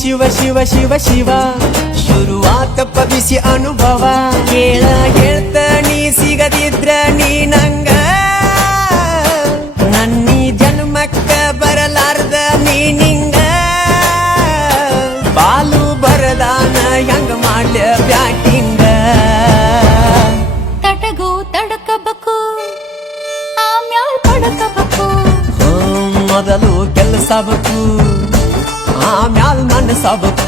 ಶಿವ ಶಿವ ಶಿವ ಶಿವ ಶುರುವಾತಪ್ಪ ಬಿಸಿ ಅನುಭವ ಕೇಳ ಹೇಳ್ತ ನೀ ಸಿಗದಿದ್ರ ನೀ ನಂಗ ನನ್ನೀ ಜನ್ಮಕ್ಕ ಬರಲಾರ್ದ ನೀ ನಿಂಗ ಬಾಲು ಬರದಾನ ಹೆಂಗ ಮಾಡ್ಯ ಬ್ಯಾಟಿಂಗ ತಟಗೋ ತಡಕಬೇಕು ಆಮ್ಯಾಲ್ ಪಡಕಬೇಕು ಮೊದಲು ಕೆಲಸಬೇಕು ಆಮ್ಯಾಲ್ ಮನಸ್ಸಬೇಕು